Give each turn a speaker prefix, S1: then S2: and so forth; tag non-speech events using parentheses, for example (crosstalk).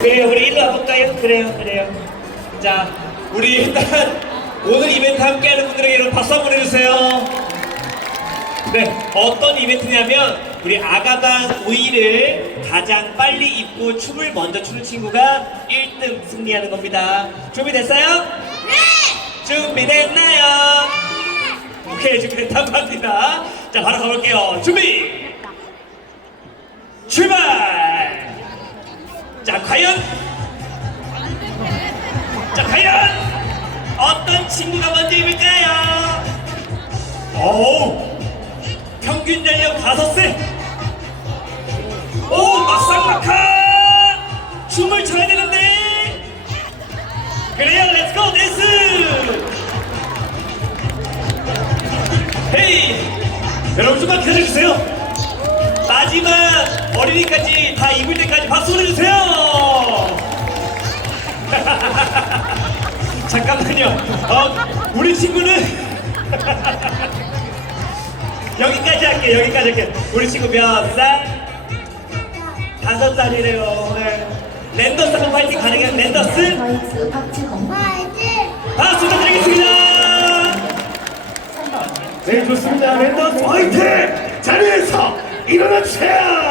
S1: 그래요, 우리 일로 와볼까요? 그래요, 그래요. 자, 우리 일단 오늘 이벤트 함께하는 분들에게 여러분 박수 한번 해주세요. 네, 어떤 이벤트냐면 우리 아가당 우이를 가장 빨리 입고 춤을 먼저 추는 친구가 1등 승리하는 겁니다. 준비됐어요? 네! 준비됐나요? 오케이, 준비됐다고 합니다. 자, 바로 가볼게요. 준비! 과연? 자, 과연? 어떤 친구가 먼저 입을까요? 오! 평균 연령 5세! 오, 막상막한! 춤을 춰야 되는데! 그래요, 렛츠고, 댄스! 헤이! 여러분 좀만 기다려주세요! 마지막 어린이까지 다 입을 때까지 박수 보내주세요! (laughs) 잠깐만요. 어, 우리 친구는 (laughs) 여기까지 할게. 여기까지 할게. 우리 친구 몇 살? 다섯 살이래요. 네. 랜더스 한번 파이팅 가능해요? 랜더스?
S2: 저익수 박주홍 화이팅!
S1: 박수 부탁드리겠습니다. 네, 좋습니다. 랜더스 화이팅! 자리에서 일어나 주세요.